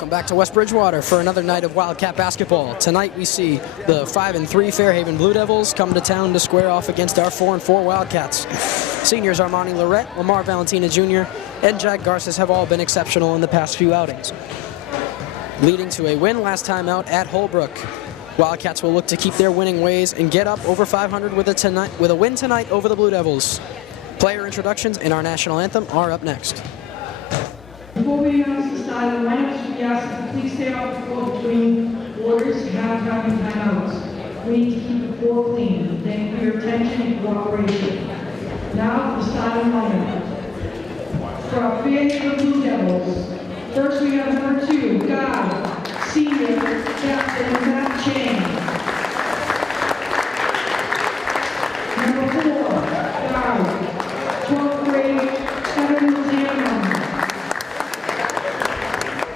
Welcome back to West Bridgewater for another night of Wildcat basketball. Tonight we see the 5-3 Fairhaven Blue Devils come to town to square off against our 4-4 Wildcats. Seniors Armani Lorette, Lamar Valentina Jr., and Jag Garces have all been exceptional in the past few outings, leading to a win last time out at Holbrook. Wildcats will look to keep their winning ways and get up over 500 with a win tonight over the Blue Devils. Player introductions and our national anthem are up next. Before we announce the start of the lineups, we ask that you please stay off the floor between quarters, halftime, and timeouts. We need to keep the floor clean. Thank you for your attention and cooperation. Now for the starting lineup. For our Fairhaven Blue Devils, first we have number 2, guard, senior, captain Matt Chang. Number 4, guard, 12th grade, Evan Zierman.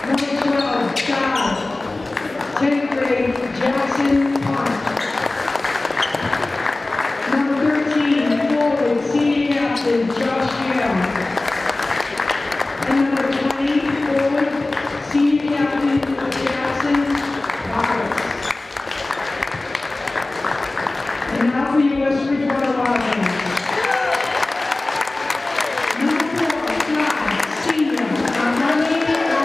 Number 12, guard, 10th grade, Jackson Hunt. Number 13, forward, senior captain, Josh Young. And number 20, forward, senior captain, Jackson Roberts. And now for your West Bridgewater Wildcats. Number 4, guard, senior, Armani Lorette.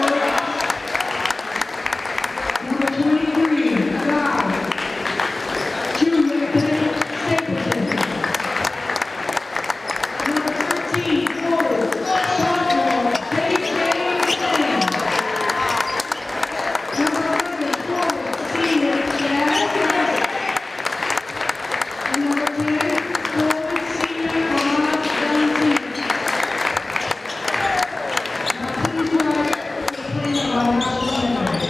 Number 23, guard, junior, Stapleton. Number 13, forward, sophomore, J.J. Singh. Number 11, forward, senior, Jag Garces. And number 10, forward, senior, Lamar Valentina. Now please rise for the playing of our national anthem.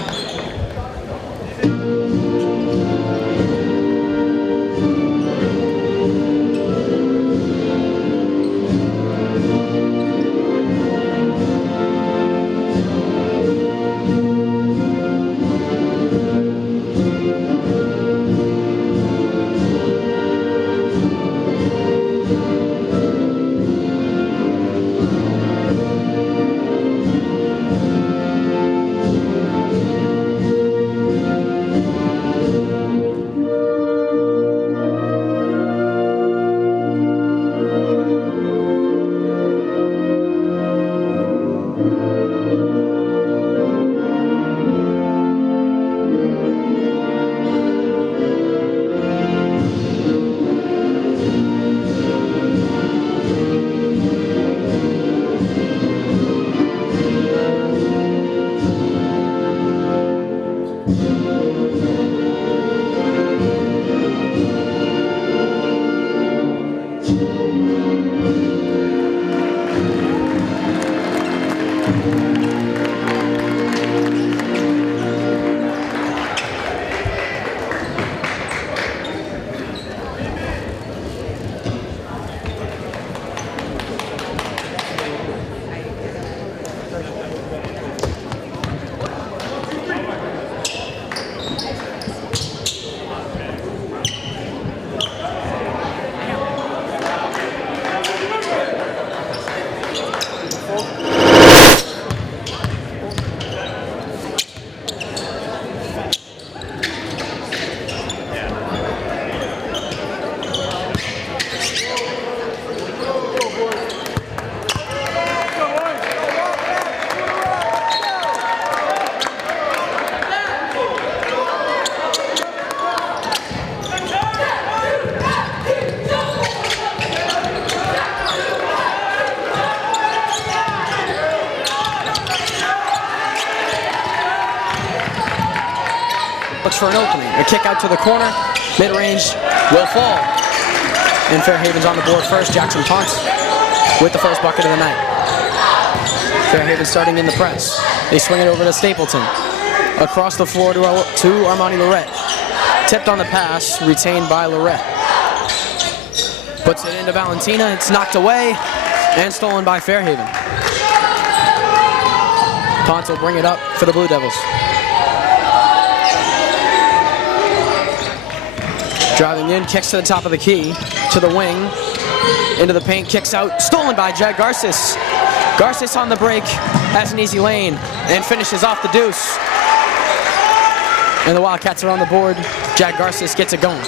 Looks for an opening. A kick out to the corner. Mid-range will fall. And Fairhaven's on the board first. Jackson Ponce with the first bucket of the night. Fairhaven starting in the press. They swing it over to Stapleton. Across the floor to Armani Lorette. Tipped on the pass, retained by Lorette. Puts it into Valentina. It's knocked away and stolen by Fairhaven. Ponce will bring it up for the Blue Devils. Driving in, kicks to the top of the key, to the wing, into the paint, kicks out, stolen by Jag Garces. Garces on the break, has an easy lane and finishes off the deuce. And the Wildcats are on the board. Jack Garces gets it going.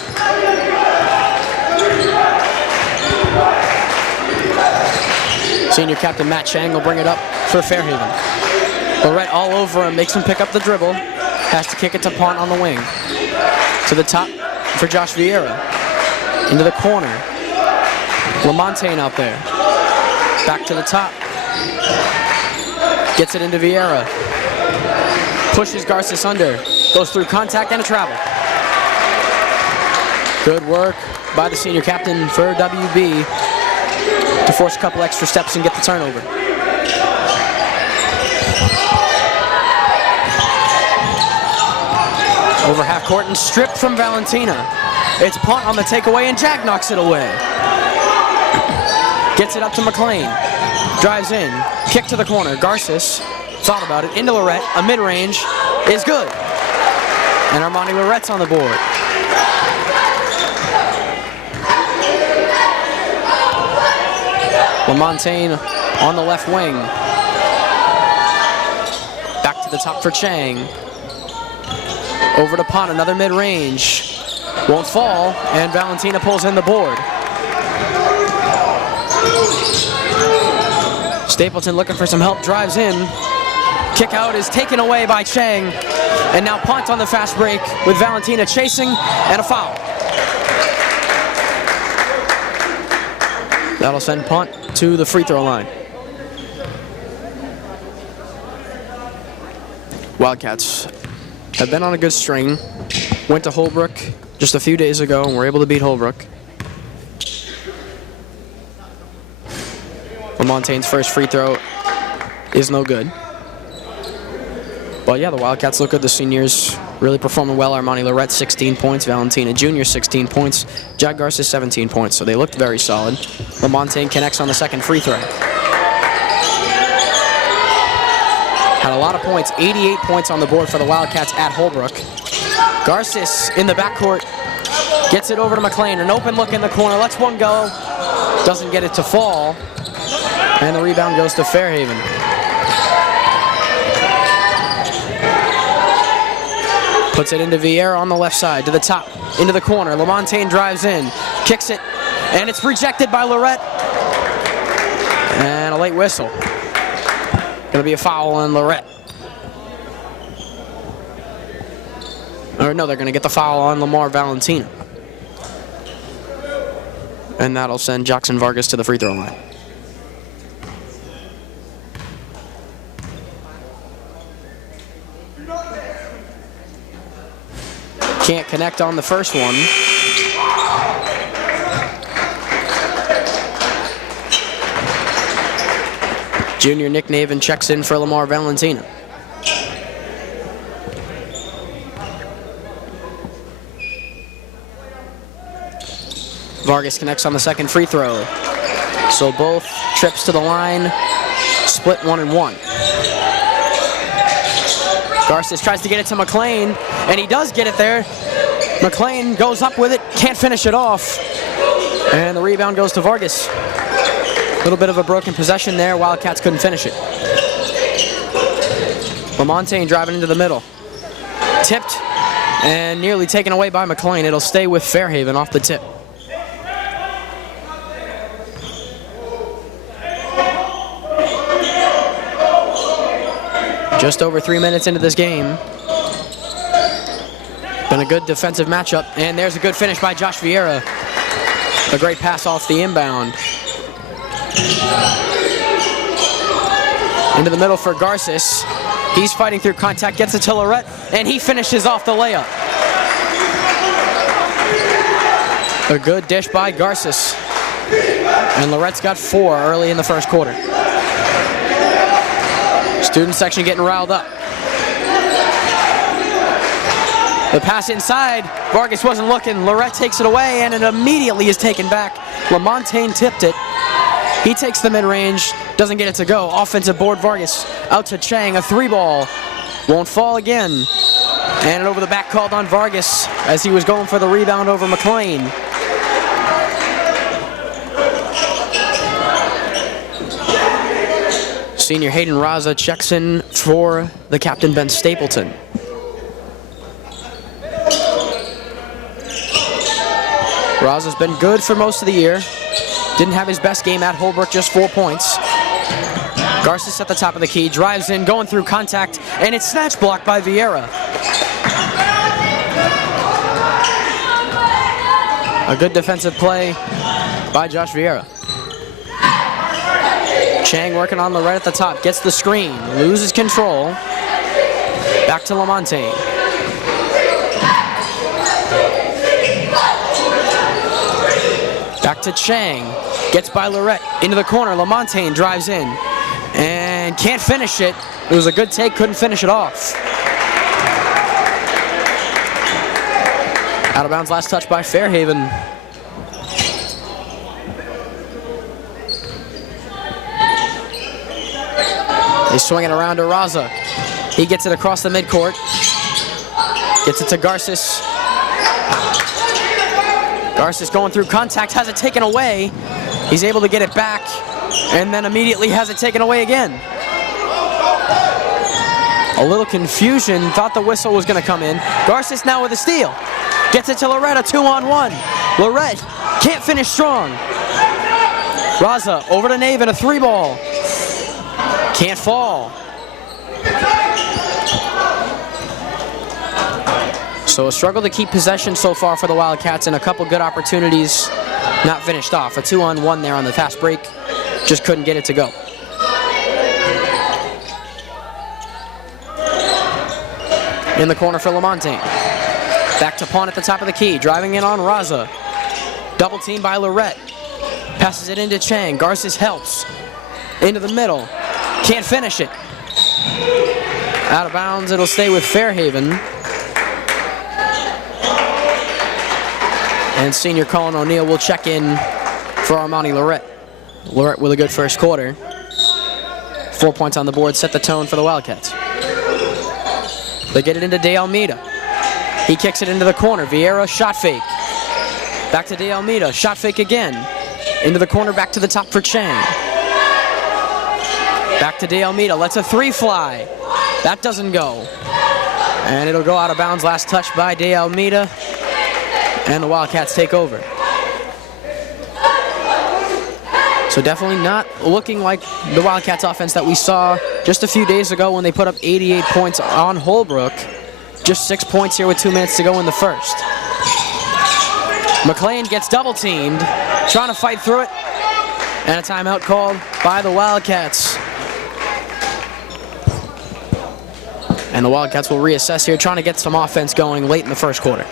Senior captain Matt Chang will bring it up for Fairhaven. Lorette all over him, makes him pick up the dribble. Has to kick it to Pont on the wing. To the top for Josh Vieira. Into the corner. Lamontagne out there. Back to the top. Gets it into Vieira. Pushes Garces under. Goes through contact and a travel. Good work by the senior captain for WB to force a couple extra steps and get the turnover. Over half court and stripped from Valentina. It's Pont on the takeaway and Jack knocks it away. Gets it up to McLean. Drives in. Kick to the corner. Garces thought about it. Into Lorette. A mid-range is good. And Armani Lorette's on the board. Lamontagne on the left wing. Back to the top for Chang. Over to Pont, another mid-range. Won't fall, and Valentina pulls in the board. Stapleton looking for some help, drives in. Kick out is taken away by Chang. And now Pont on the fast break with Valentina chasing and a foul. That'll send Pont to the free throw line. Wildcats have been on a good string. Went to Holbrook just a few days ago and were able to beat Holbrook. Lamontagne's first free throw is no good. But yeah, the Wildcats look good. The seniors really performing well. Armani Lorette, 16 points. Valentina Jr., 16 points. Jack Garces, 17 points. So they looked very solid. Lamontagne connects on the second free throw. Had a lot of points. 88 points on the board for the Wildcats at Holbrook. Garces in the backcourt. Gets it over to McLean. An open look in the corner. Lets one go. Doesn't get it to fall. And the rebound goes to Fairhaven. Puts it into Vieira on the left side, to the top, into the corner. Lamontagne drives in, kicks it, and it's rejected by Lorette. And a late whistle. Gonna be a foul on Lorette. Or no, they're gonna get the foul on Lamar Valentina. And that'll send Jackson Vargas to the free throw line. Can't connect on the first one. Junior Nick Naven checks in for Lamar Valentina. Vargas connects on the second free throw. So both trips to the line, split 1 and 1. Garces tries to get it to McLean, and he does get it there. McLean goes up with it, can't finish it off. And the rebound goes to Vargas. A little bit of a broken possession there. Wildcats couldn't finish it. Lamontagne driving into the middle. Tipped and nearly taken away by McLean. It'll stay with Fairhaven off the tip. Just over 3 minutes into this game. Been a good defensive matchup, and there's a good finish by Josh Vieira. A great pass off the inbound. Into the middle for Garces. He's fighting through contact, gets it to Lorette, and he finishes off the layup. A good dish by Garces. And Lorette's got 4 early in the first quarter. Student section getting riled up. The pass inside. Vargas wasn't looking. Lorette takes it away, and it immediately is taken back. Lamontagne tipped it. He takes the mid-range, doesn't get it to go. Offensive board, Vargas out to Chang. A 3-ball. Won't fall again. And over the back called on Vargas as he was going for the rebound over McLean. Senior Hayden Raza checks in for the captain, Ben Stapleton. Raza's been good for most of the year. Didn't have his best game at Holbrook, just 4 points. Garces at the top of the key, drives in, going through contact, and it's snatch blocked by Vieira. A good defensive play by Josh Vieira. Chang working on Lorette at the top, gets the screen, loses control. Back to Lamontagne. Back to Chang, gets by Lorette, into the corner, Lamontagne drives in, and can't finish it. It was a good take, couldn't finish it off. Out of bounds, last touch by Fairhaven. They swing it around to Raza. He gets it across the midcourt. Gets it to Garces. Garces going through contact, has it taken away. He's able to get it back, and then immediately has it taken away again. A little confusion, thought the whistle was gonna come in. Garces now with a steal. Gets it to Lorette, a 2-on-1. Lorette can't finish strong. Raza over to Nave in a 3-ball. Can't fall. So a struggle to keep possession so far for the Wildcats, and a couple good opportunities not finished off. A 2-on-1 there on the fast break. Just couldn't get it to go. In the corner for Lamontagne. Back to Pawn at the top of the key, driving in on Raza. Double team by Lorette. Passes it into Chang. Garces helps. Into the middle. Can't finish it. Out of bounds, it'll stay with Fairhaven. And senior Colin O'Neill will check in for Armani Lorette. Lorette with a good first quarter. 4 points on the board, set the tone for the Wildcats. They get it into De Almeida. He kicks it into the corner. Vieira, shot fake. Back to De Almeida, shot fake again. Into the corner, back to the top for Chang. Back to De Almeida, lets a 3 fly. That doesn't go. And it'll go out of bounds, last touch by De Almeida. And the Wildcats take over. So definitely not looking like the Wildcats offense that we saw just a few days ago when they put up 88 points on Holbrook. Just 6 points here with 2 minutes to go in the first. McLean gets double teamed, trying to fight through it. And a timeout called by the Wildcats. And the Wildcats will reassess here, trying to get some offense going late in the first quarter.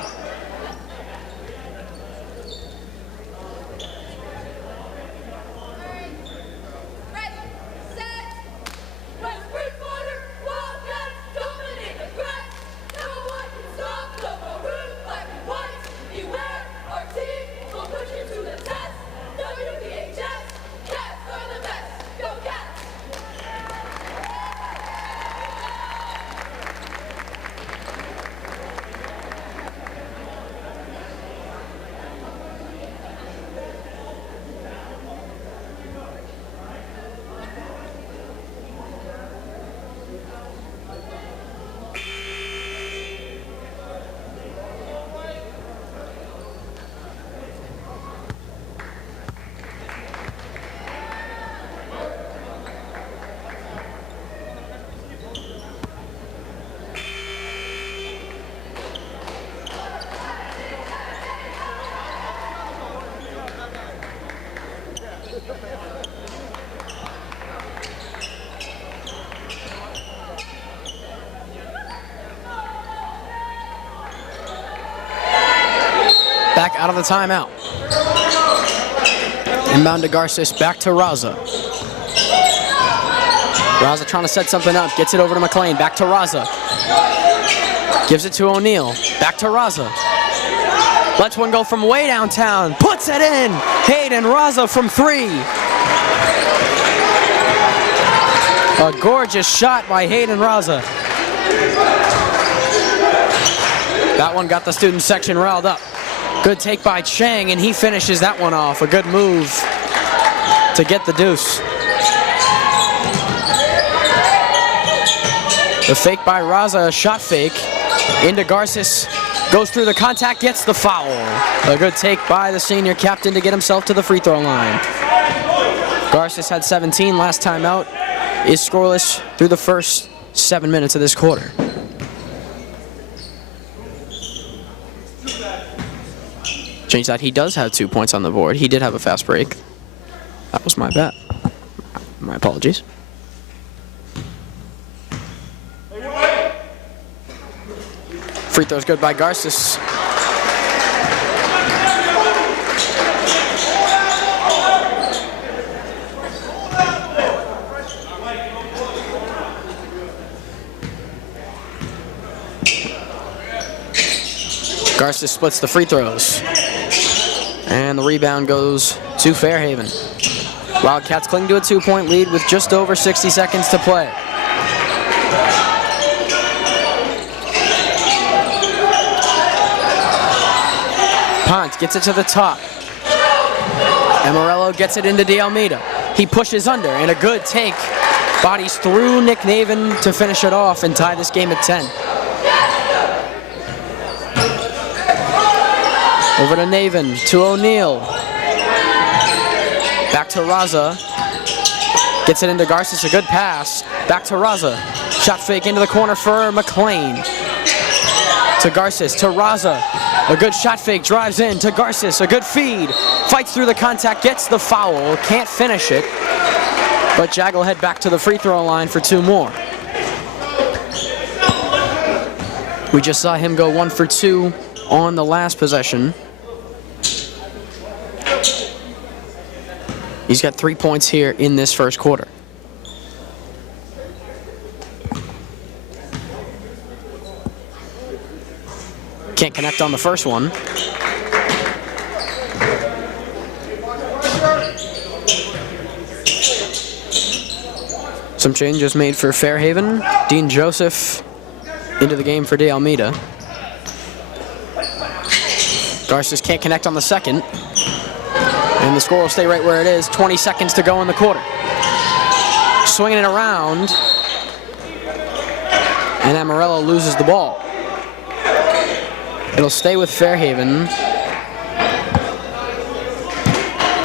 Back out of the timeout. Inbound to Garces, back to Raza. Raza trying to set something up, gets it over to McLean, back to Raza. Gives it to O'Neill, back to Raza. Lets one go from way downtown, puts it in! Hayden Raza from 3. A gorgeous shot by Hayden Raza. That one got the student section riled up. Good take by Chang, and he finishes that one off. A good move to get the deuce. The fake by Raza, shot fake into Garces. Goes through the contact, gets the foul. A good take by the senior captain to get himself to the free throw line. Garces had 17 last time out. Is scoreless through the first 7 minutes of this quarter. Change that, he does have 2 points on the board. He did have a fast break. That was my bad. My apologies. Free throw's good by Garces. Garces splits the free throws. And the rebound goes to Fairhaven. Wildcats cling to a 2-point lead with just over 60 seconds to play. Pont gets it to the top. Amarello gets it into D'Almeida. He pushes under, and a good take. Bodies through Nick Naven to finish it off and tie this game at 10. Over to Naven, to O'Neal. Back to Raza. Gets it into Garces, a good pass. Back to Raza. Shot fake into the corner for McLean. To Garces, to Raza. A good shot fake, drives in to Garces, a good feed. Fights through the contact, gets the foul, can't finish it. But Jag will head back to the free throw line for 2 more. We just saw him go 1 for 2 on the last possession. He's got 3 points here in this first quarter. Can't connect on the first one. Some changes made for Fairhaven. Dean Joseph into the game for D'Almeida. Garces can't connect on the second. And the score will stay right where it is. 20 seconds to go in the quarter. Swinging it around. And Amarello loses the ball. It'll stay with Fairhaven.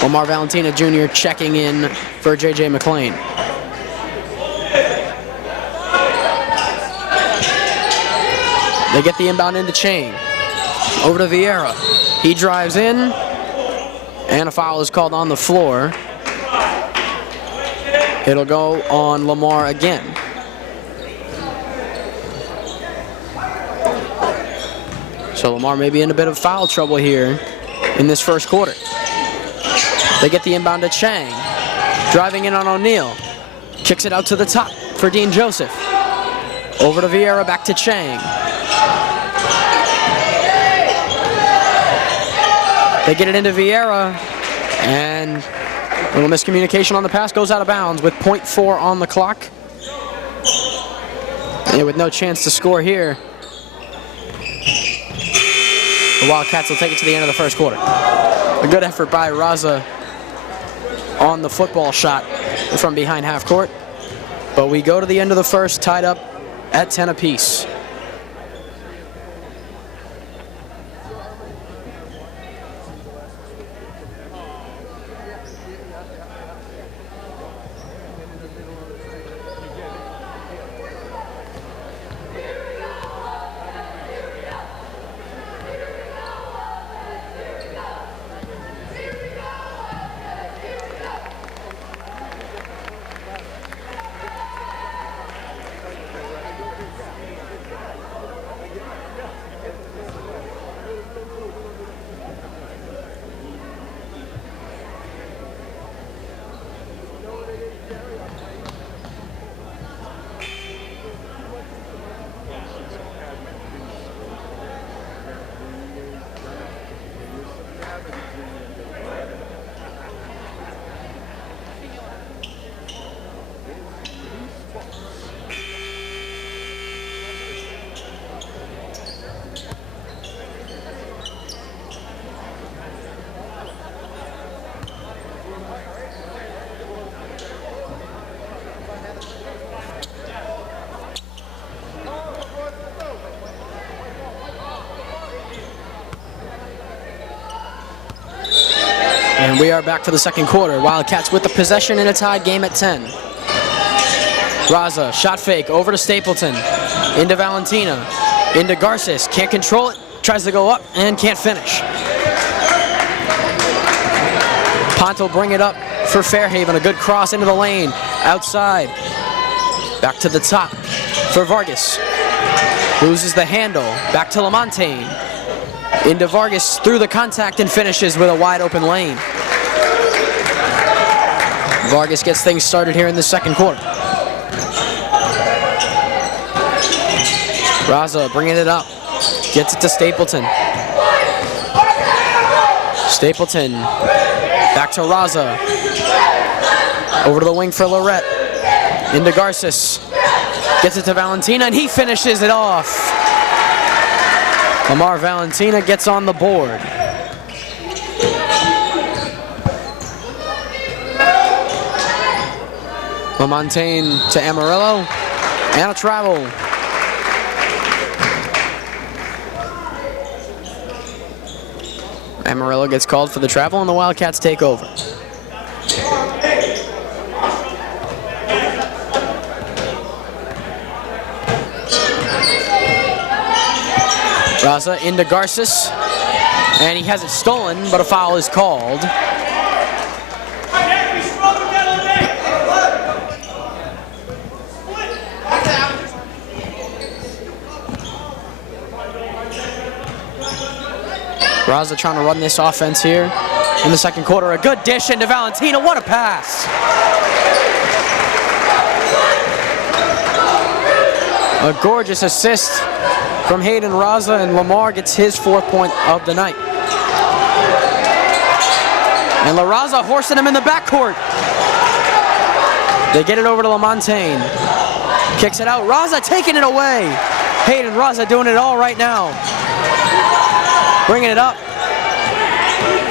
Omar Valentina Jr. checking in for J.J. McLean. They get the inbound into Chain. Over to Vieira. He drives in. And a foul is called on the floor. It'll go on Lamar again. So Lamar may be in a bit of foul trouble here in this first quarter. They get the inbound to Chang. Driving in on O'Neal. Kicks it out to the top for Dean Joseph. Over to Vieira, back to Chang. They get it into Vieira, and a little miscommunication on the pass, goes out of bounds with 0.4 on the clock. And with no chance to score here, the Wildcats will take it to the end of the first quarter. A good effort by Raza on the football shot from behind half court. But we go to the end of the first, tied up at 10 apiece. And we are back for the second quarter. Wildcats with the possession in a tied game at 10. Raza, shot fake, over to Stapleton. Into Valentina. Into Garces. Can't control it. Tries to go up and can't finish. Ponte will bring it up for Fairhaven. A good cross into the lane. Outside. Back to the top for Vargas. Loses the handle. Back to LaMontagne. Into Vargas through the contact and finishes with a wide open lane. Vargas gets things started here in the second quarter. Raza bringing it up. Gets it to Stapleton. Stapleton back to Raza. Over to the wing for Lorette. Into Garces. Gets it to Valentina and he finishes it off. Lamar Valentina gets on the board. LaMontagne to Amarillo. And a travel. Amarillo gets called for the travel and the Wildcats take over. Raza into Garces, and he has it stolen, but a foul is called. Raza trying to run this offense here in the second quarter. A good dish into Valentina. What a pass! A gorgeous assist from Hayden Raza, and Lamar gets his 4th point of the night. And La Raza horsing him in the backcourt. They get it over to LaMontagne. Kicks it out. Raza taking it away. Hayden Raza doing it all right now. Bringing it up.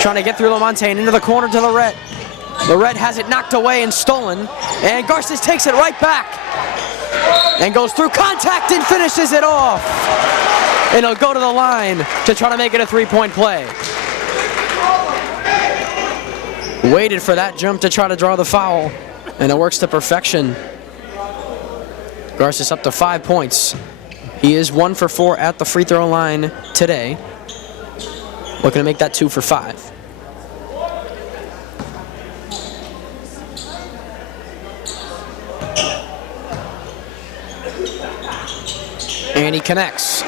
Trying to get through LaMontagne into the corner to Lorette. Lorette has it knocked away and stolen. And Garces takes it right back. And goes through contact and finishes it off. And he'll go to the line to try to make it a 3-point play. Waited for that jump to try to draw the foul. And it works to perfection. Garces up to 5 points. He is 1 for 4 at the free throw line today. Looking to make that 2 for 5. And he connects.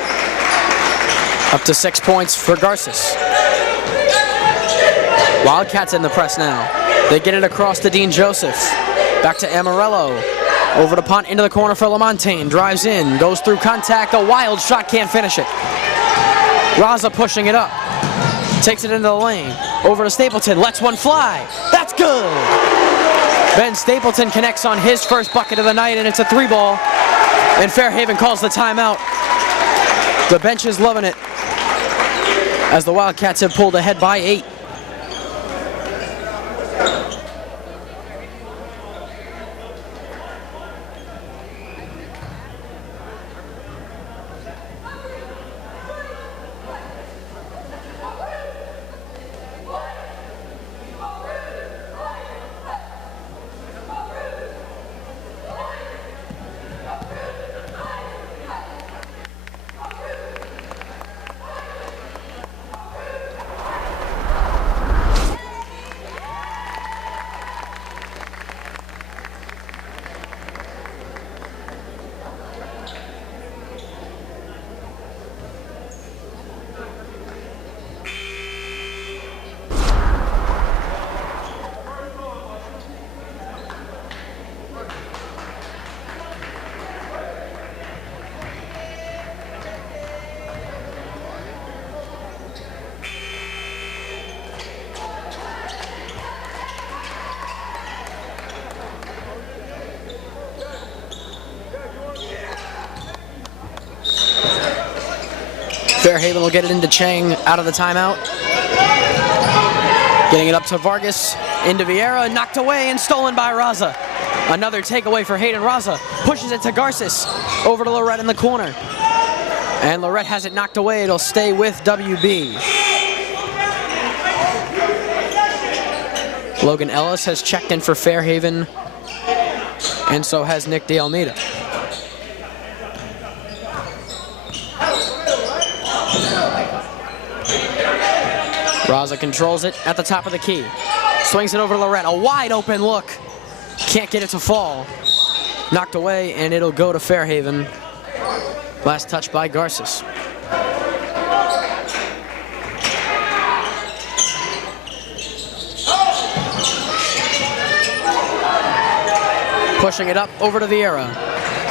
Up to 6 points for Garces. Wildcats in the press now. They get it across to Dean Joseph. Back to Amarillo. Over to Ponte into the corner for LaMontagne. Drives in, goes through contact. A wild shot, can't finish it. Raza pushing it up. Takes it into the lane. Over to Stapleton, lets one fly. That's good! Ben Stapleton connects on his first bucket of the night, and it's a 3-ball. And Fairhaven calls the timeout. The bench is loving it as the Wildcats have pulled ahead by 8. Fairhaven will get it into Chang out of the timeout. Getting it up to Vargas, into Vieira, knocked away and stolen by Raza. Another takeaway for Hayden Raza. Pushes it to Garces, over to Lorette in the corner. And Lorette has it knocked away, it'll stay with WB. Logan Ellis has checked in for Fairhaven, and so has Nick DeAlmeida. Raza controls it at the top of the key. Swings it over to Lorette. A wide open look. Can't get it to fall. Knocked away, and it'll go to Fairhaven. Last touch by Garces. Pushing it up over to Vieira.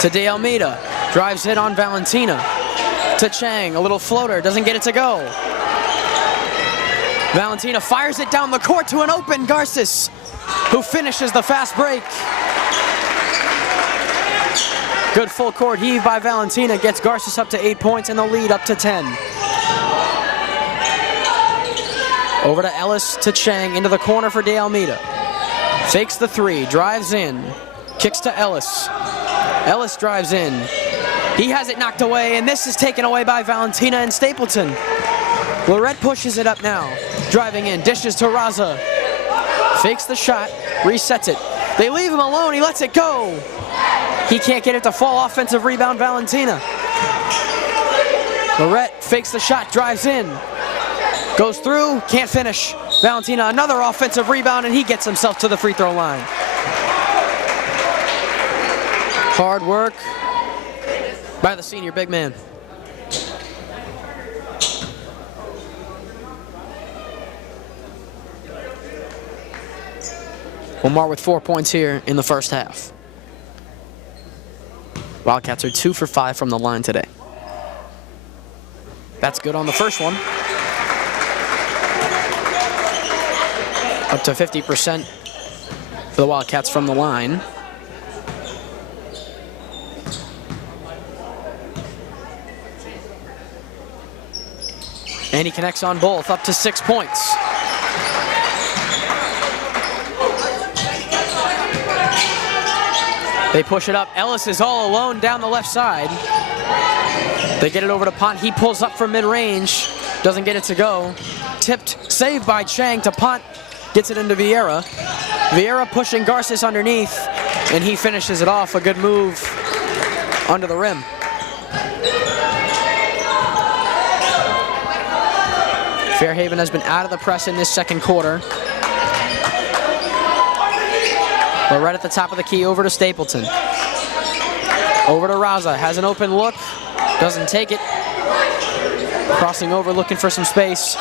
To DeAlmeida. Drives it on Valentina. To Chang. A little floater. Doesn't get it to go. Valentina fires it down the court to an open Garces, who finishes the fast break. Good full court heave by Valentina gets Garces up to 8 points and the lead up to 10. Over to Ellis to Chang into the corner for DeAlmeida. Fakes the three, drives in, kicks to Ellis. Ellis drives in. He has it knocked away, and this is taken away by Valentina and Stapleton. Lorette pushes it up now. Driving in, dishes to Raza. Fakes the shot, resets it. They leave him alone, he lets it go. He can't get it to fall, offensive rebound, Valentina. Lorette fakes the shot, drives in. Goes through, can't finish. Valentina, another offensive rebound, and he gets himself to the free throw line. Hard work by the senior big man. Lamar with 4 points here in the first half. Wildcats are 2 for 5 from the line today. That's good on the first one. Up to 50% for the Wildcats from the line. And he connects on both, up to 6 points. They push it up. Ellis is all alone down the left side. They get it over to Pont. He pulls up from mid-range. Doesn't get it to go. Tipped, saved by Chang to Pont. Gets it into Vieira. Vieira pushing Garces underneath, and he finishes it off. A good move under the rim. Fairhaven has been out of the press in this second quarter. But right at the top of the key, over to Stapleton. Over to Raza, has an open look, doesn't take it. Crossing over, looking for some space.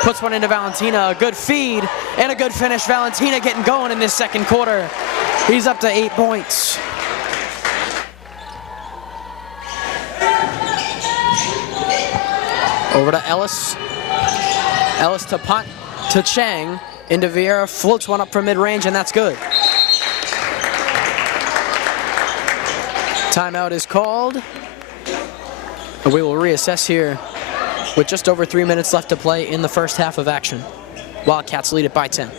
Puts one into Valentina, a good feed and a good finish. Valentina getting going in this second quarter. He's up to 8 points. Over to Ellis. Ellis to Pont, to Chang, into Vieira, floats one up from mid-range, and that's good. Timeout is called. And we will reassess here with just over 3 minutes left to play in the first half of action. Wildcats lead it by 10.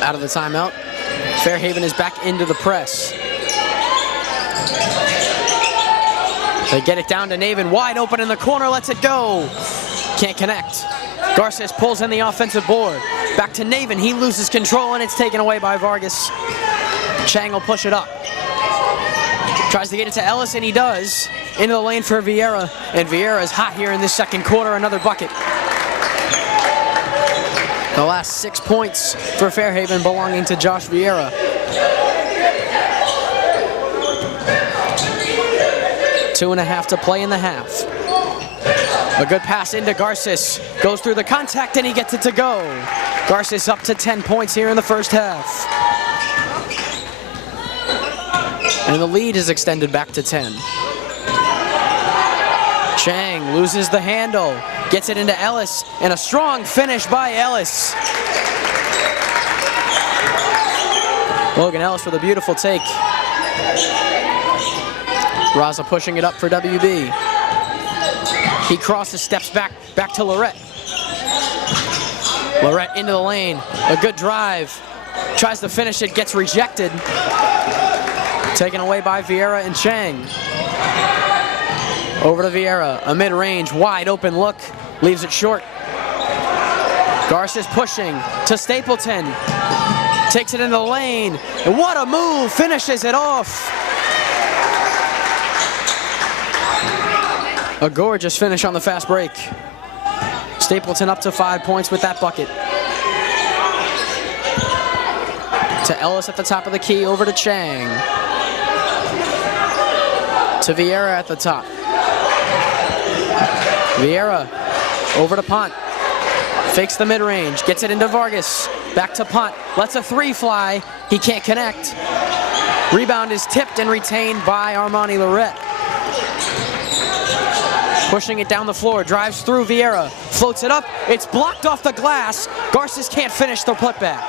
Out of the timeout. Fairhaven is back into the press. They get it down to Naven, wide open in the corner, lets it go. Can't connect. Garces pulls in the offensive board. Back to Naven, he loses control and it's taken away by Vargas. Chang will push it up. Tries to get it to Ellis, and he does. Into the lane for Vieira, and Vieira is hot here in this second quarter. Another bucket. The last 6 points for Fairhaven belonging to Josh Vieira. 2.5 to play in the half. A good pass into Garces. Goes through the contact, and he gets it to go. Garces up to 10 points here in the first half. And the lead is extended back to 10. Chang loses the handle. Gets it into Ellis, and a strong finish by Ellis. Logan Ellis with a beautiful take. Raza pushing it up for WB. He crosses, steps back to Lorette. Lorette into the lane, a good drive. Tries to finish it, gets rejected. Taken away by Vieira and Chang. Over to Vieira, a mid-range, wide open look, leaves it short. Garces pushing to Stapleton. Takes it into the lane, and what a move, finishes it off. A gorgeous finish on the fast break. Stapleton up to 5 points with that bucket. To Ellis at the top of the key, over to Chang. To Vieira at the top. Vieira over to Pont. Fakes the mid-range, gets it into Vargas. Back to Pont, lets a three fly. He can't connect. Rebound is tipped and retained by Armani Lorette. Pushing it down the floor, drives through Vieira, floats it up, it's blocked off the glass. Garces can't finish the putback.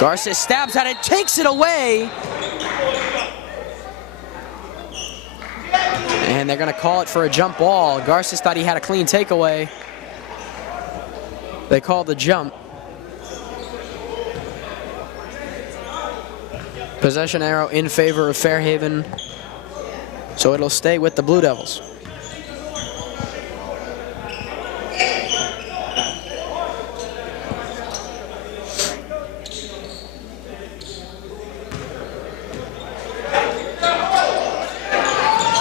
Garces stabs at it, takes it away. And they're gonna call it for a jump ball. Garces thought he had a clean takeaway. They called the jump. Possession arrow in favor of Fairhaven, so it'll stay with the Blue Devils.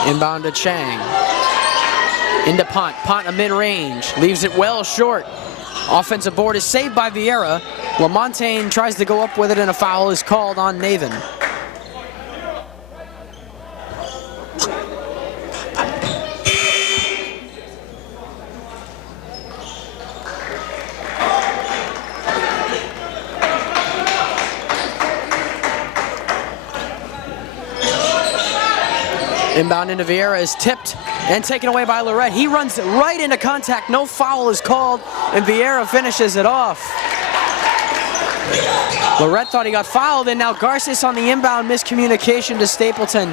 Inbound to Chang. Into Pont. Pont a mid-range. Leaves it well short. Offensive board is saved by Vieira. LaMontagne tries to go up with it, and a foul is called on Naven. Inbound into Vieira is tipped and taken away by Lorette. He runs right into contact. No foul is called, and Vieira finishes it off. Lorette thought he got fouled, and now Garces on the inbound miscommunication to Stapleton.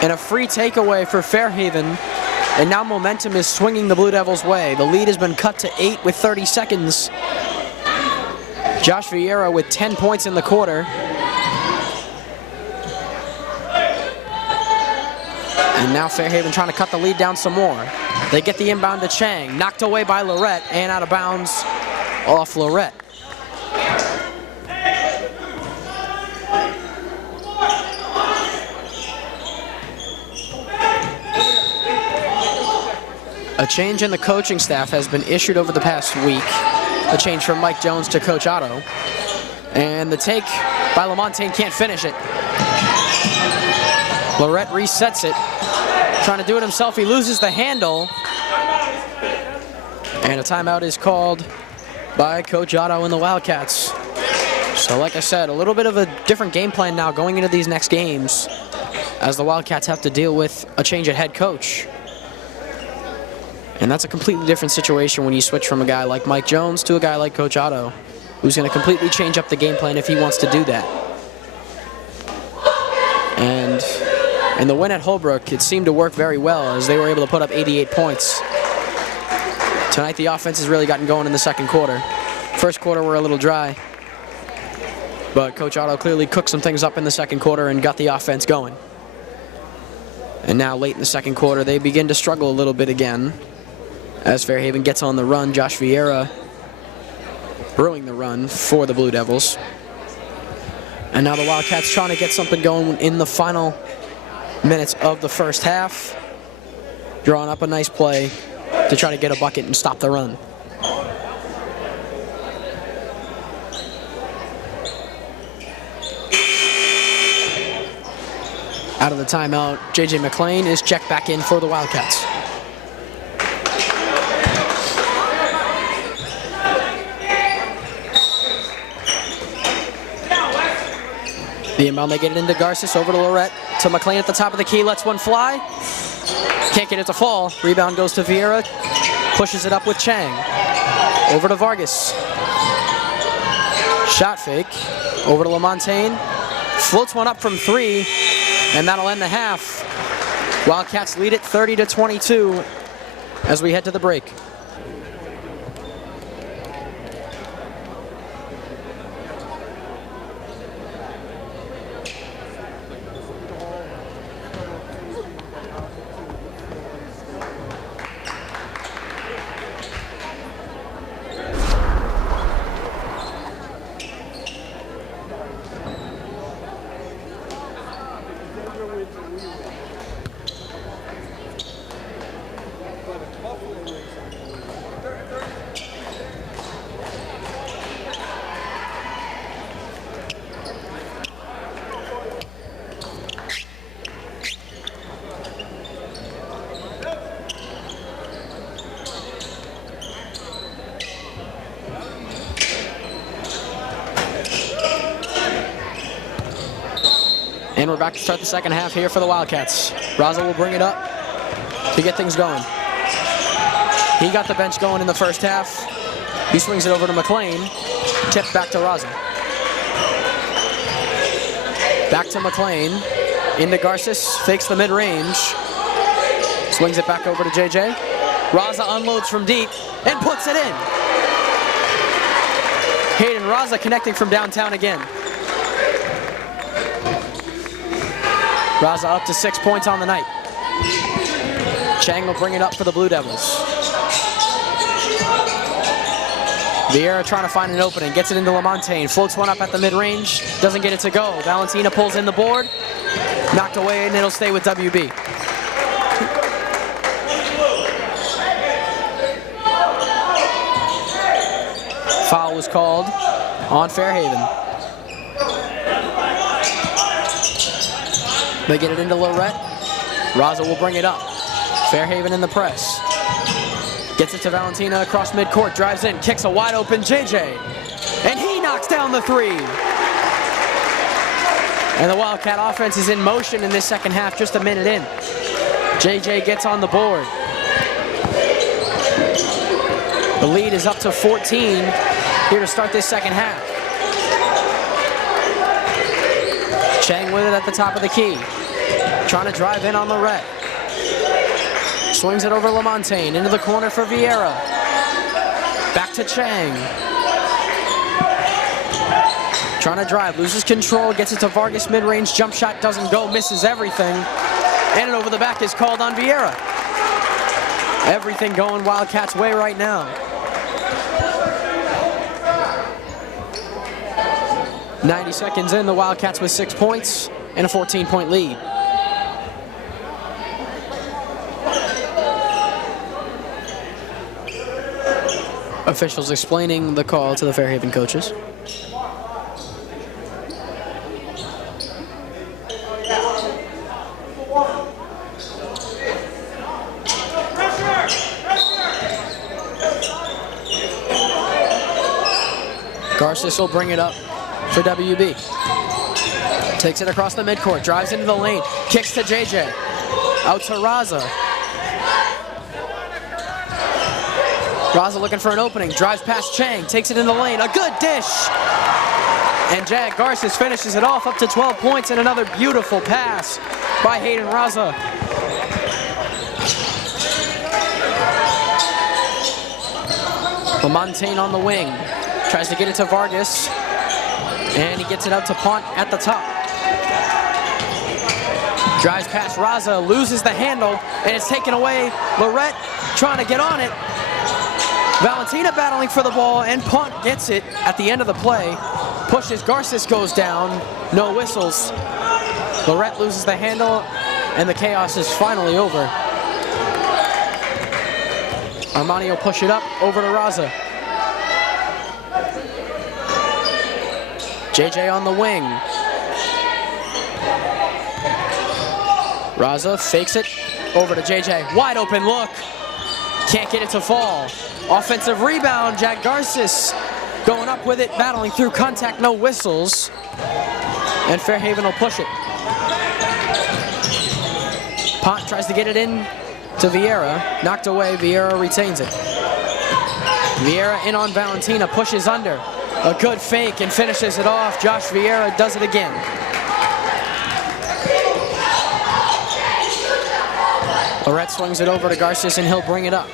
And a free takeaway for Fairhaven. And now momentum is swinging the Blue Devils' way. The lead has been cut to 8 with 30 seconds. Josh Vieira with 10 points in the quarter. And now Fairhaven trying to cut the lead down some more. They get the inbound to Chang, knocked away by Lorette, and out of bounds off Lorette. A change in the coaching staff has been issued over the past week. A change from Mike Jones to Coach Otto. And the take by LaMontagne can't finish it. Lorette resets it. Trying to do it himself, he loses the handle. And a timeout is called by Coach Otto and the Wildcats. So like I said, a little bit of a different game plan now going into these next games, as the Wildcats have to deal with a change at head coach. And that's a completely different situation when you switch from a guy like Mike Jones to a guy like Coach Otto, who's going to completely change up the game plan if he wants to do that. And in the win at Holbrook, it seemed to work very well as they were able to put up 88 points. Tonight, the offense has really gotten going in the second quarter. First quarter, we're a little dry. But Coach Otto clearly cooked some things up in the second quarter and got the offense going. And now, late in the second quarter, they begin to struggle a little bit again as Fairhaven gets on the run. Josh Vieira brewing the run for the Blue Devils. And now the Wildcats trying to get something going in the final minutes of the first half. Drawing up a nice play to try to get a bucket and stop the run. Out of the timeout, J.J. McClain is checked back in for the Wildcats. The inbound, they get it into Garces, over to Lorette, to McClain at the top of the key, lets one fly. Can't get it to fall. Rebound goes to Vieira, pushes it up with Chang. Over to Vargas. Shot fake, over to LaMontagne. Floats one up from 3, and that'll end the half. Wildcats lead it 30-22 as we head to the break. And we're back to start the second half here for the Wildcats. Raza will bring it up to get things going. He got the bench going in the first half. He swings it over to McClain. Tipped back to Raza. Back to McClain. Into Garces. Fakes the mid-range. Swings it back over to JJ. Raza unloads from deep and puts it in. Hayden Raza connecting from downtown again. Raza up to 6 points on the night. Chang will bring it up for the Blue Devils. Vieira trying to find an opening, gets it into LaMontagne, floats one up at the mid-range, doesn't get it to go. Valentina pulls in the board, knocked away, and it'll stay with WB. Foul was called on Fairhaven. They get it into Lorette. Raza will bring it up. Fairhaven in the press. Gets it to Valentina across midcourt, drives in, kicks a wide open JJ. And he knocks down the 3. And the Wildcat offense is in motion in this second half, just a minute in. JJ gets on the board. The lead is up to 14 here to start this second half. Chang with it at the top of the key. Trying to drive in on Lorette. Swings it over LaMontagne, into the corner for Vieira. Back to Chang. Trying to drive, loses control, gets it to Vargas mid-range, jump shot doesn't go, misses everything. And it over the back is called on Vieira. Everything going Wildcats' way right now. 90 seconds in, the Wildcats with 6 points and a 14-point lead. Officials explaining the call to the Fairhaven coaches. Garces will bring it up for WB. Takes it across the midcourt, drives into the lane, kicks to JJ. Out to Raza. Raza looking for an opening, drives past Chang, takes it in the lane, a good dish! And Jack Garces finishes it off up to 12 points and another beautiful pass by Hayden Raza. LaMontagne on the wing, tries to get it to Vargas, and he gets it out to Pont at the top. Drives past Raza, loses the handle, and it's taken away. Lorette trying to get on it. Valentina battling for the ball, and Pont gets it at the end of the play. pushes, Garces goes down, no whistles. Lorette loses the handle, and the chaos is finally over. Armani will push it up, over to Raza. JJ on the wing. Raza fakes it, over to JJ. Wide open look. Can't get it to fall. Offensive rebound, Jack Garces going up with it, battling through contact, no whistles. And Fairhaven will push it. Pont tries to get it in to Vieira. Knocked away, Vieira retains it. Vieira in on Valentina, pushes under. A good fake and finishes it off. Josh Vieira does it again. Lorette swings it over to Garces and he'll bring it up.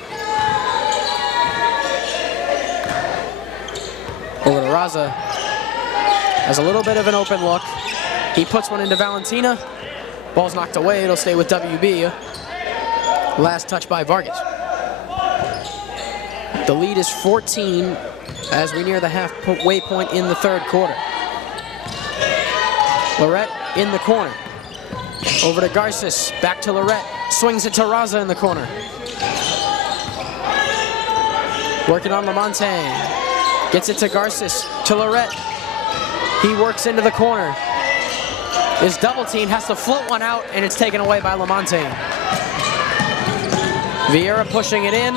Over to Raza. Has a little bit of an open look. He puts one into Valentina. Ball's knocked away, it'll stay with WB. Last touch by Vargas. The lead is 14 as we near the halfway point in the third quarter. Lorette in the corner. Over to Garces, back to Lorette. Swings it to Raza in the corner. Working on Lamontagne. Gets it to Garces, to Lorette. He works into the corner. Is double teamed, has to float one out, and it's taken away by Lamontagne. Vieira pushing it in.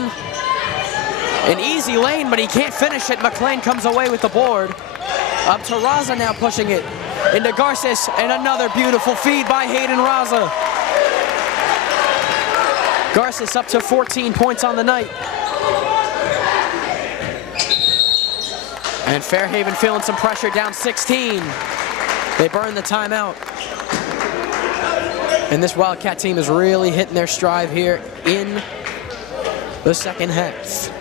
An easy lane, but he can't finish it. McLean comes away with the board. Up to Raza now pushing it into Garces, and another beautiful feed by Hayden Raza. Garces up to 14 points on the night. And Fairhaven feeling some pressure, down 16. They burn the timeout. And this Wildcat team is really hitting their stride here in the second half.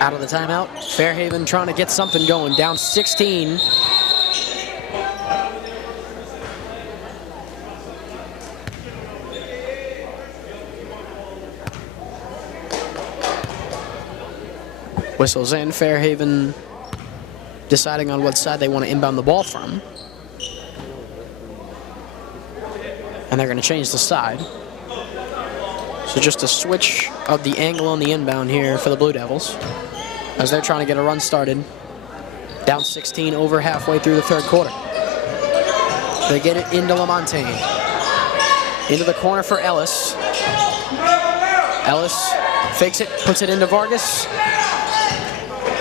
Out of the timeout, Fairhaven trying to get something going, down 16. Whistles in, Fairhaven deciding on what side they want to inbound the ball from. And they're going to change the side. So just a switch of the angle on the inbound here for the Blue Devils, as they're trying to get a run started. Down 16, over halfway through the third quarter. They get it into Lamontagne. Into the corner for Ellis. Ellis fakes it, puts it into Vargas.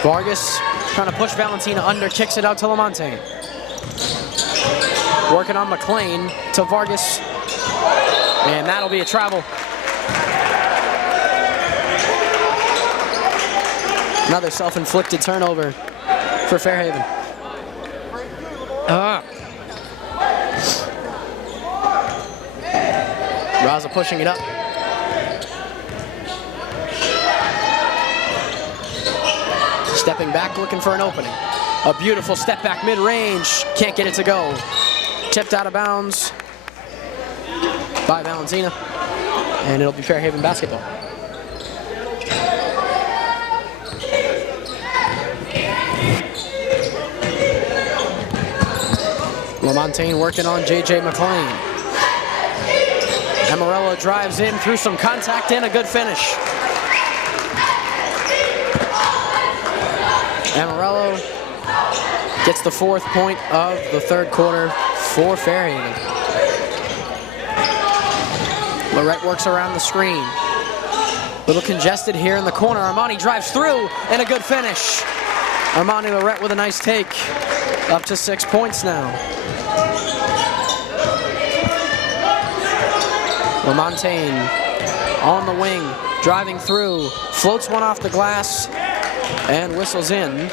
Vargas trying to push Valentina under, kicks it out to Lamontagne. Working on McLean to Vargas. And that'll be a travel. Another self-inflicted turnover for Fairhaven. Raza pushing it up. Stepping back, looking for an opening. A beautiful step back mid-range. Can't get it to go. Tipped out of bounds by Valentina. And it'll be Fairhaven basketball. LaMontagne working on J.J. McLean. Amarello drives in through some contact and a good finish. Amarello gets the 4th point of the 3rd quarter for Fairhaven. Lorette works around the screen. Little congested here in the corner. Armani drives through and a good finish. Armani Lorette with a nice take. Up to 6 points now. LaMontagne on the wing, driving through, floats one off the glass and whistles in.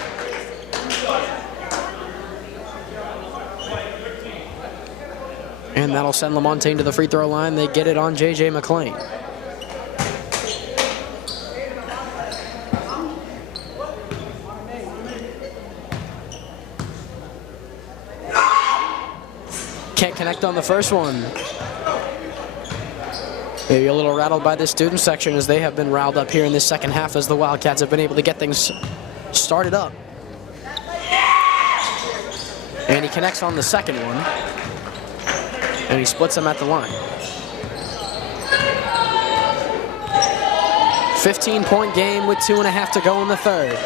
And that'll send LaMontagne to the free throw line. They get it on J.J. McLean. Can't connect on the first one. Maybe a little rattled by this student section as they have been riled up here in this second half as the Wildcats have been able to get things started up. And he connects on the second one. And he splits them at the line. 15-point game with 2.5 to go in the 3rd.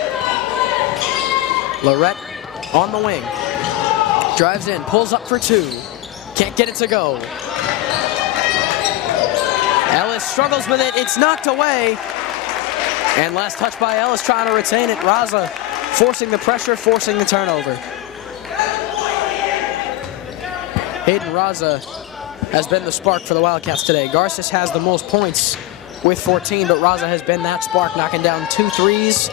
Lorette on the wing. Drives in, pulls up for 2. Can't get it to go. Ellis struggles with it. It's knocked away. And last touch by Ellis trying to retain it. Raza forcing the pressure, forcing the turnover. Hayden Raza has been the spark for the Wildcats today. Garces has the most points with 14, but Raza has been that spark, knocking down 2 threes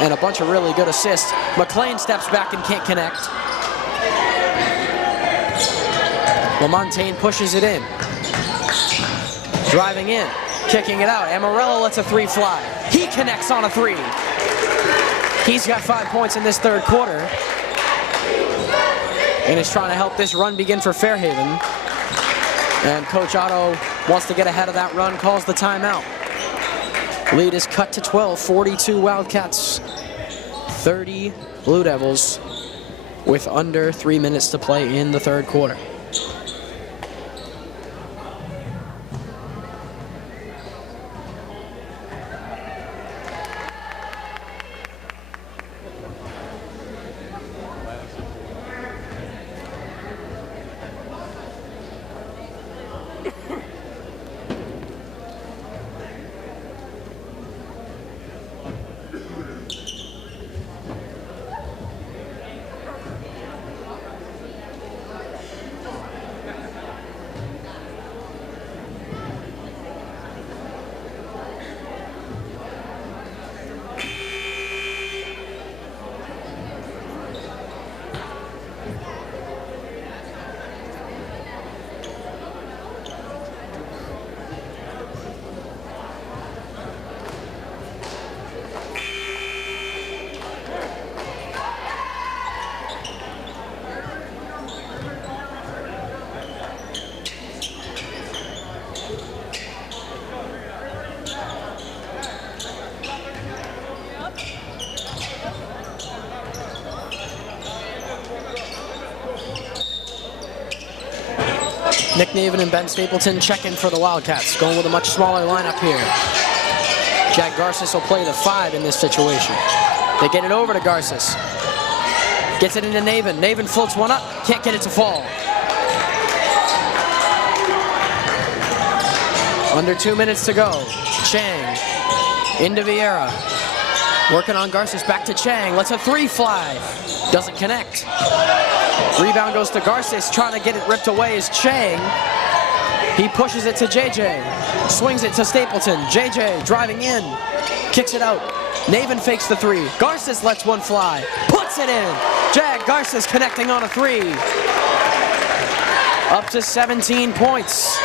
and a bunch of really good assists. McLean steps back and can't connect. LaMontagne pushes it in. Driving in, kicking it out. Amarello lets a 3 fly. He connects on a 3. He's got 5 points in this 3rd quarter. And is trying to help this run begin for Fairhaven. And Coach Otto wants to get ahead of that run, calls the timeout. Lead is cut to 12, 42 Wildcats, 30 Blue Devils, with under 3 minutes to play in the 3rd quarter. Nick Navin and Ben Stapleton checking for the Wildcats, going with a much smaller lineup here. Jack Garces will play the 5 in this situation. They get it over to Garces. Gets it into Navin. Navin floats one up, can't get it to fall. Under 2 minutes to go. Chang into Vieira. Working on Garces, back to Chang. Lets a 3 fly. Doesn't connect. Rebound goes to Garces, trying to get it ripped away is Chang. He pushes it to JJ. Swings it to Stapleton. JJ driving in. Kicks it out. Navin fakes the 3. Garces lets one fly. Puts it in. Jag Garces connecting on a 3. Up to 17 points.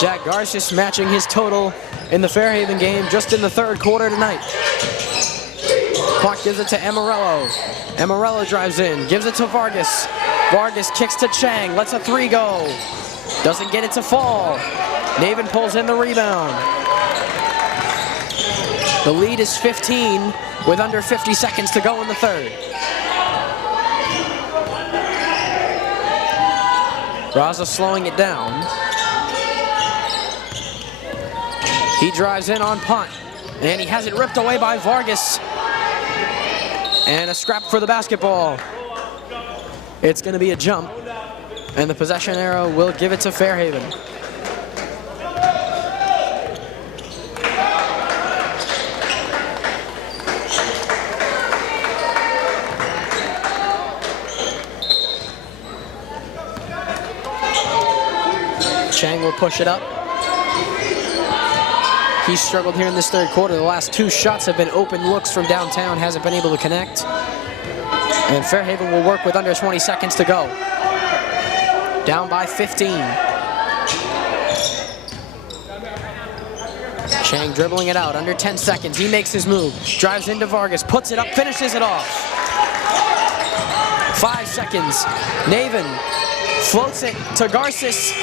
Jack Garces matching his total in the Fairhaven game just in the 3rd quarter tonight. Clark gives it to Amarello. Amarello drives in, gives it to Vargas. Vargas kicks to Chang, lets a 3 go. Doesn't get it to fall. Navin pulls in the rebound. The lead is 15 with under 50 seconds to go in the 3rd. Raza slowing it down. He drives in on punt, and he has it ripped away by Vargas. And a scrap for the basketball. It's going to be a jump, and the possession arrow will give it to Fairhaven. Chang will push it up. He's struggled here in this third quarter. The last 2 shots have been open looks from downtown, hasn't been able to connect. And Fairhaven will work with under 20 seconds to go. Down by 15. Chang dribbling it out, under 10 seconds. He makes his move, drives into Vargas, puts it up, finishes it off. 5 seconds. Naven floats it to Garces.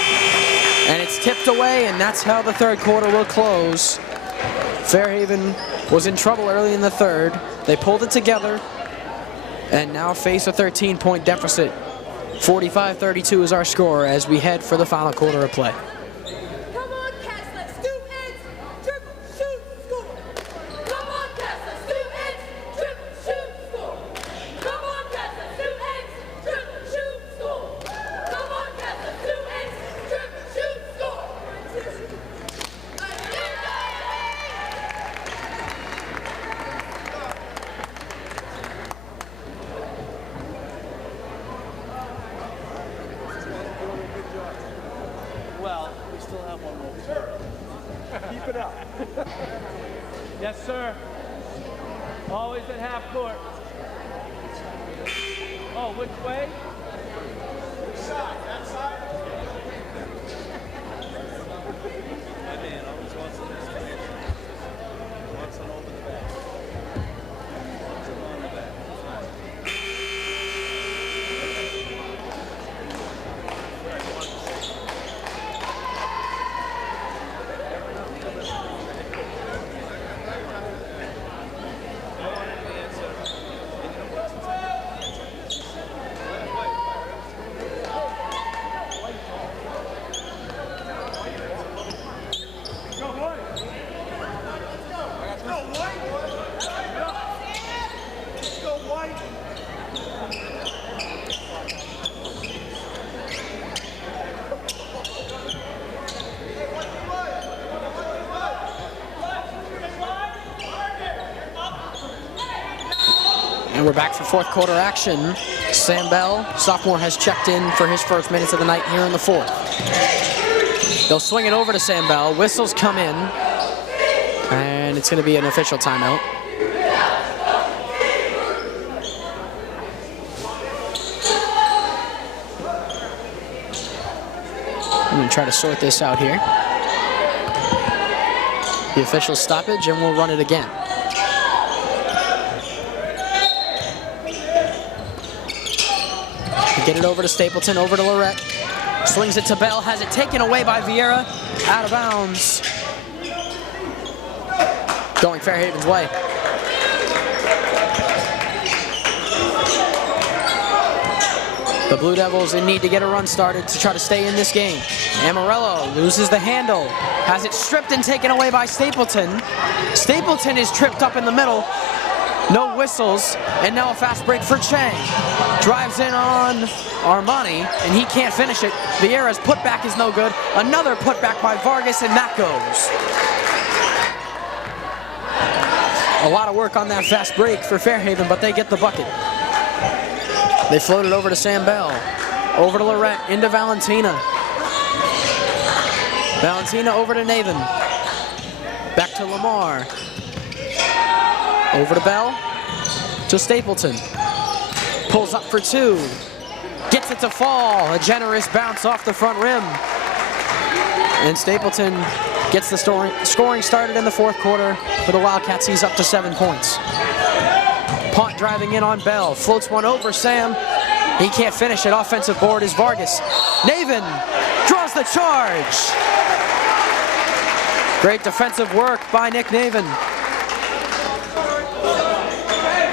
And it's tipped away, and that's how the third quarter will close. Fairhaven was in trouble early in the third. They pulled it together and now face a 13-point deficit. 45-32 is our score as we head for the final quarter of play. Come on, Cats, let's do it! Dribble, shoot, score! Come on, Cats, let's do it! Dribble, shoot, score! Come on, Cats, let's do it! Dribble, shoot, score! Come on, Cats, let's do it! Dribble, shoot, score! Well, we still have one more. Sir, keep it up. Yes, sir. Always at half court. Oh, which way? Which side? That side? My man always wants it this way. Wants it over the back. Wants it on the back. And we're back for fourth quarter action. Sam Bell, sophomore, has checked in for his first minutes of the night here in the fourth. They'll swing it over to Sam Bell. Whistles come in, and it's going to be an official timeout. I'm going to try to sort this out here. The official stoppage, and we'll run it again. Get it over to Stapleton, over to Lorette. Swings it to Bell, has it taken away by Vieira. Out of bounds. Going Fairhaven's way. The Blue Devils in need to get a run started to try to stay in this game. Amarello loses the handle. Has it stripped and taken away by Stapleton. Stapleton is tripped up in the middle. No whistles, and now a fast break for Chang. Drives in on Armani, and he can't finish it. Vieira's putback is no good. Another putback by Vargas, and that goes. A lot of work on that fast break for Fairhaven, but they get the bucket. They float it over to Sam Bell. Over to Lorette, into Valentina. Valentina over to Naven. Back to Lamar. Over to Bell, to Stapleton. Pulls up for 2. Gets it to fall. A generous bounce off the front rim. And Stapleton gets the scoring started in the fourth quarter for the Wildcats. He's up to 7 points. Punt driving in on Bell. Floats one over Sam. He can't finish it. Offensive board is Vargas. Naven draws the charge. Great defensive work by Nick Naven.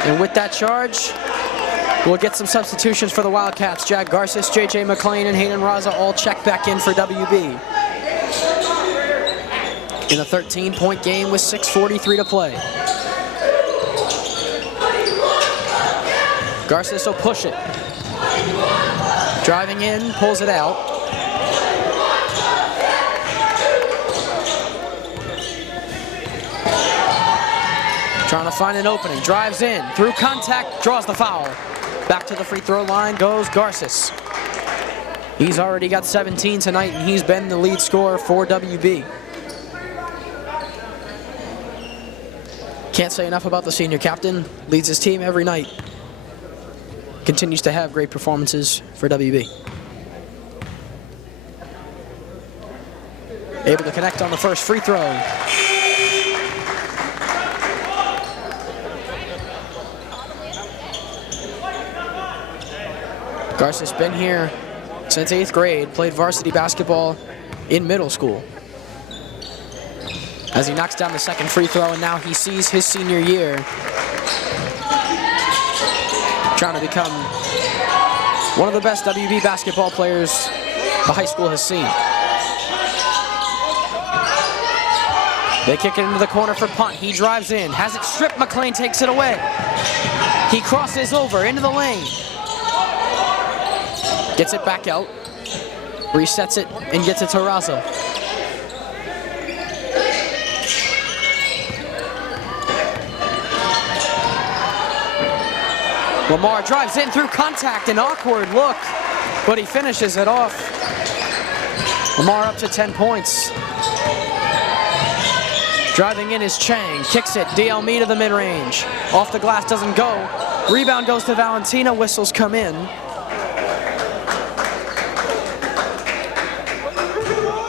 And with that charge, We'll get some substitutions for the Wildcats. Jack Garces, J.J. McLean, and Hayden Raza all check back in for WB. In a 13-point game with 6:43 to play. Garces will push it. Driving in, pulls it out. Trying to find an opening, drives in, through contact, draws the foul. Back to the free throw line goes Garces. He's already got 17 tonight, and he's been the lead scorer for WB. Can't say enough about the senior captain. Leads his team every night. Continues to have great performances for WB. Able to connect on the first free throw. Garces been here since 8th grade, played varsity basketball in middle school. As he knocks down the second free throw, and now he sees his senior year trying to become one of the best WB basketball players the high school has seen. They kick it into the corner for punt. He drives in, has it stripped. McLean takes it away. He crosses over into the lane. Gets it back out, resets it, and gets it to Raza. Lamar drives in through contact, an awkward look, but he finishes it off. Lamar up to 10 points. Driving in is Chang, kicks it, DLMe to the mid-range. Off the glass, doesn't go. Rebound goes to Valentina, whistles come in.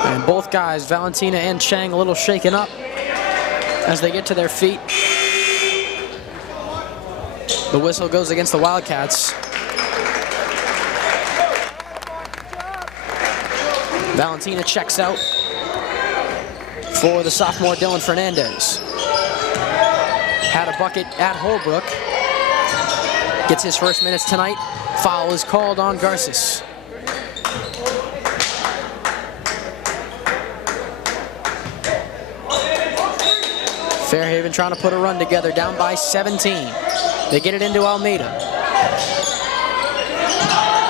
And both guys, Valentina and Chang, a little shaken up as they get to their feet. The whistle goes against the Wildcats. Valentina checks out for the sophomore Dylan Fernandez. Had a bucket at Holbrook. Gets his first minutes tonight. Foul is called on Garces. Fairhaven trying to put a run together, down by 17. They get it into Almeida.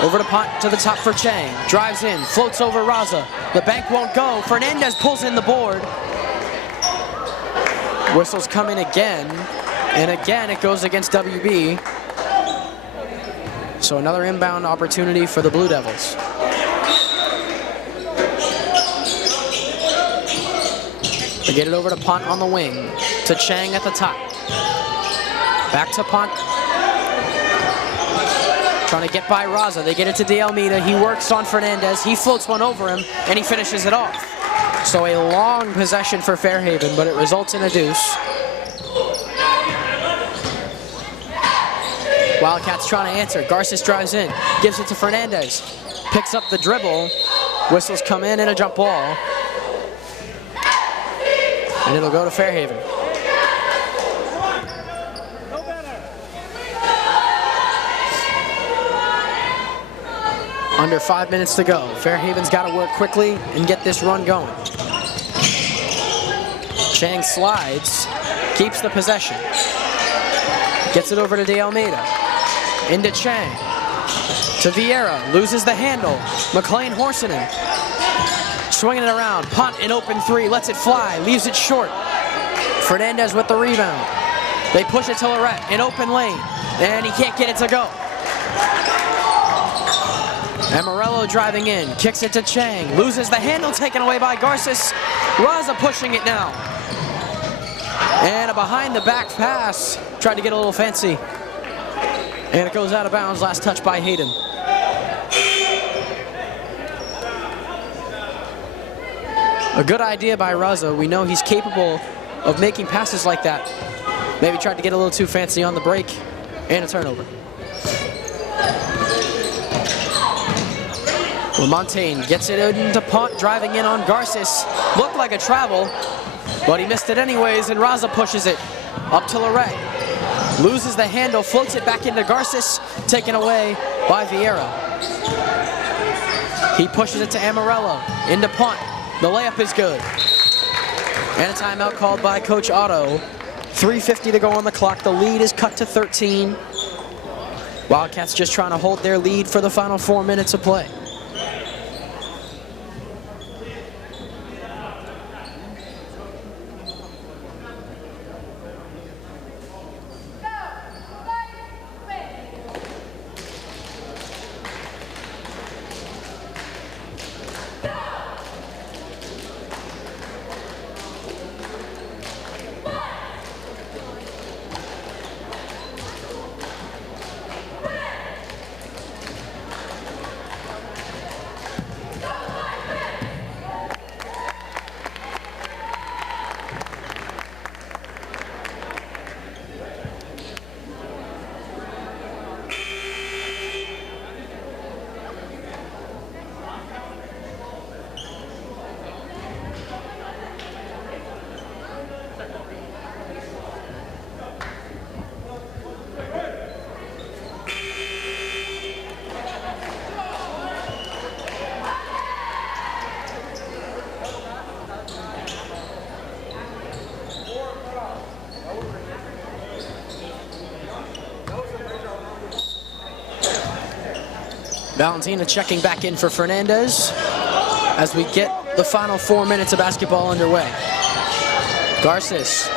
Over to punt to the top for Chang. Drives in, floats over Raza. The bank won't go. Fernandez pulls in the board. Whistles come in again, and again it goes against WB. So another inbound opportunity for the Blue Devils. They get it over to punt on the wing, to Chang at the top. Back to punt. Trying to get by Raza. They get it to De Almeida. He works on Fernandez. He floats one over him, and he finishes it off. So a long possession for Fairhaven, but it results in a deuce. Wildcats trying to answer. Garces drives in, gives it to Fernandez. Picks up the dribble. Whistles come in and a jump ball. And it'll go to Fairhaven. Under 5 minutes to go. Fairhaven's got to work quickly and get this run going. Chang slides, keeps the possession. Gets it over to De Almeida. Into Chang. To Vieira, loses the handle. McLean horsing him. Swinging it around, punt, an open three, lets it fly, leaves it short. Fernandez with the rebound. They push it to Lorette, an open lane, and he can't get it to go. Amarello driving in, kicks it to Chang, loses the handle, taken away by Garces. Raza pushing it now. And a behind the back pass, tried to get a little fancy. And it goes out of bounds, last touch by Hayden. A good idea by Raza. We know he's capable of making passes like that. Maybe tried to get a little too fancy on the break, and a turnover. Lamontagne gets it into punt, driving in on Garces. Looked like a travel, but he missed it anyways, and Raza pushes it up to Lorette. Loses the handle, floats it back into Garces, taken away by Vieira. He pushes it to Amarello, into punt. The layup is good. And a timeout called by Coach Otto. 3:50 to go on the clock. The lead is cut to 13. Wildcats just trying to hold their lead for the final 4 minutes of play. Valentina checking back in for Fernandez as we get the final 4 minutes of basketball underway. Garces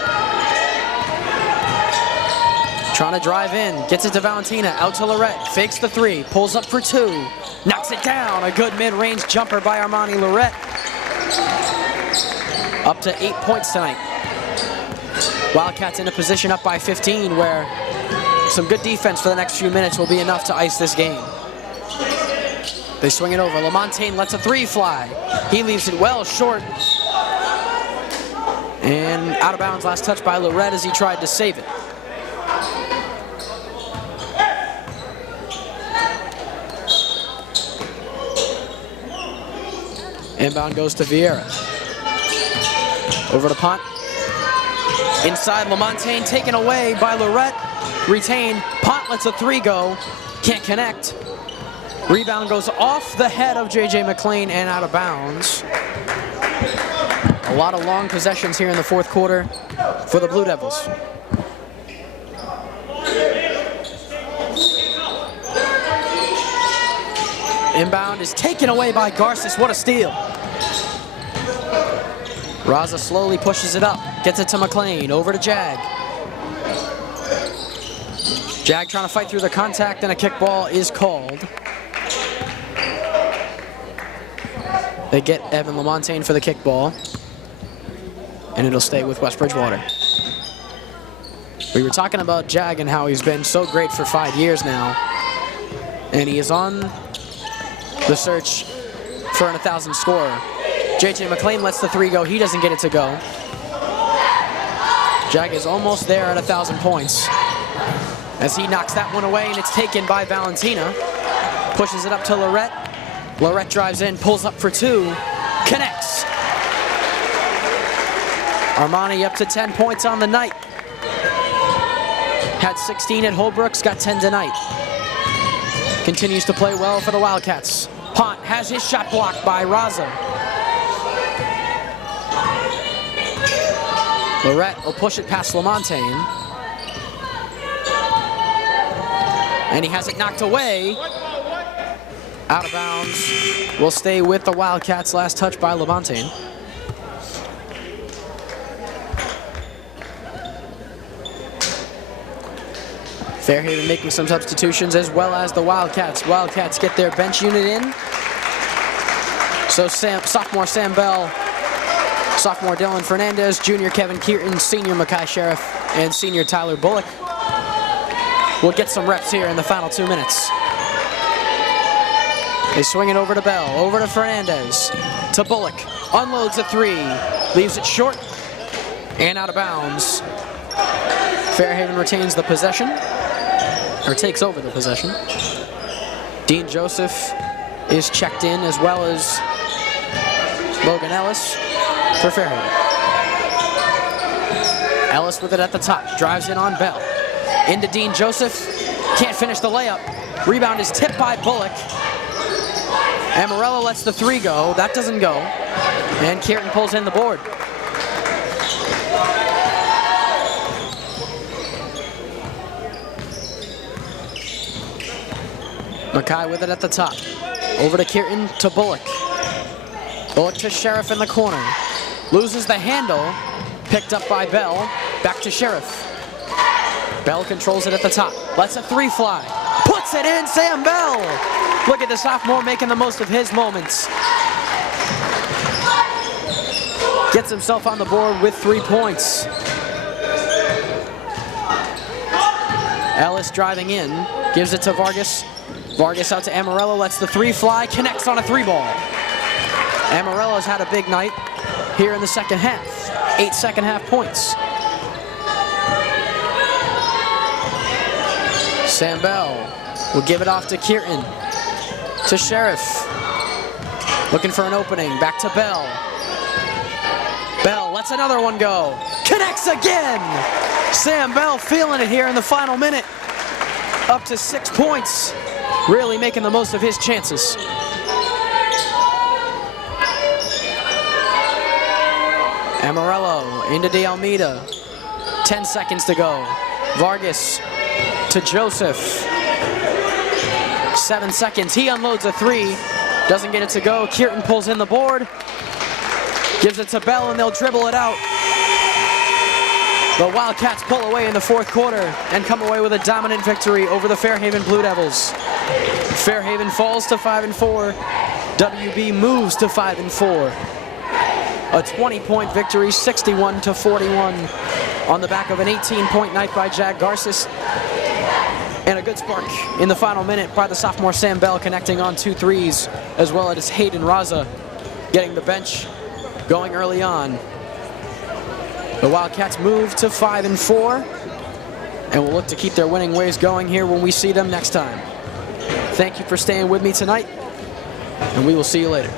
trying to drive in, gets it to Valentina, out to Lorette, fakes the three, pulls up for two, knocks it down. A good mid-range jumper by Armani Lorette. Up to 8 points tonight. Wildcats in a position up by 15 where some good defense for the next few minutes will be enough to ice this game. They swing it over. Lamontagne lets a three fly. He leaves it well short. And out of bounds, last touch by Lorette as he tried to save it. Inbound goes to Vieira. Over to Pont. Inside, Lamontagne taken away by Lorette. Retained. Pont lets a three go. Can't connect. Rebound goes off the head of J.J. McLean and out of bounds. A lot of long possessions here in the fourth quarter for the Blue Devils. Inbound is taken away by Garces. What a steal. Raza slowly pushes it up, gets it to McLean, over to Jag. Jag trying to fight through the contact, and a kickball is called. They get Evan Lamontagne for the kickball, and it'll stay with West Bridgewater. We were talking about Jag and how he's been so great for 5 years now, and he is on the search for an 1,000 scorer. J.J. McLean lets the three go. He doesn't get it to go. Jag is almost there at 1,000 points as he knocks that one away, and it's taken by Valentina. Pushes it up to Lorette. Lorette drives in, pulls up for two, connects. Armani up to 10 points on the night. Had 16 at Holbrook's, got 10 tonight. Continues to play well for the Wildcats. Pont has his shot blocked by Raza. Lorette will push it past Lamontagne. And he has it knocked away. Out of bounds. Will stay with the Wildcats. Last touch by Lamontagne. Fairhaven making some substitutions as well as the Wildcats. Wildcats get their bench unit in. So sophomore Sam Bell, sophomore Dylan Fernandez, junior Kevin Keaton, senior Makai Sheriff, and senior Tyler Bullock will get some reps here in the final 2 minutes. They swing it over to Bell, over to Fernandez, to Bullock, unloads a three, leaves it short, and out of bounds. Fairhaven retains the possession, or takes over the possession. Dean Joseph is checked in, as well as Logan Ellis for Fairhaven. Ellis with it at the top, drives in on Bell. Into Dean Joseph. Can't finish the layup. Rebound is tipped by Bullock. Amarello lets the three go. That doesn't go. And Kieran pulls in the board. Mackay with it at the top. Over to Kieran, to Bullock. Bullock to Sheriff in the corner. Loses the handle. Picked up by Bell. Back to Sheriff. Bell controls it at the top. Lets a three fly. Puts it in, Sam Bell! Look at the sophomore making the most of his moments. Gets himself on the board with 3 points. Ellis driving in. Gives it to Vargas. Vargas out to Amarello, lets the three fly, connects on a three ball. Amarello's had a big night here in the second half. 8 second half points. Sam Bell will give it off to Kieran. To Sheriff. Looking for an opening, back to Bell. Bell lets another one go. Connects again! Sam Bell feeling it here in the final minute. Up to 6 points. Really making the most of his chances. Amarello into De Almeida. 10 seconds to go. Vargas to Joseph. 7 seconds. He unloads a three. Doesn't get it to go. Kieran pulls in the board. Gives it to Bell and they'll dribble it out. The Wildcats pull away in the fourth quarter and come away with a dominant victory over the Fairhaven Blue Devils. Fairhaven falls to 5-4. WB moves to 5-4. A 20-point victory, 61-41, on the back of an 18-point night by Jack Garces. And a good spark in the final minute by the sophomore Sam Bell, connecting on 2 threes, as well as Hayden Raza getting the bench going early on. The Wildcats move to 5-4, and will look to keep their winning ways going here when we see them next time. Thank you for staying with me tonight, and we will see you later.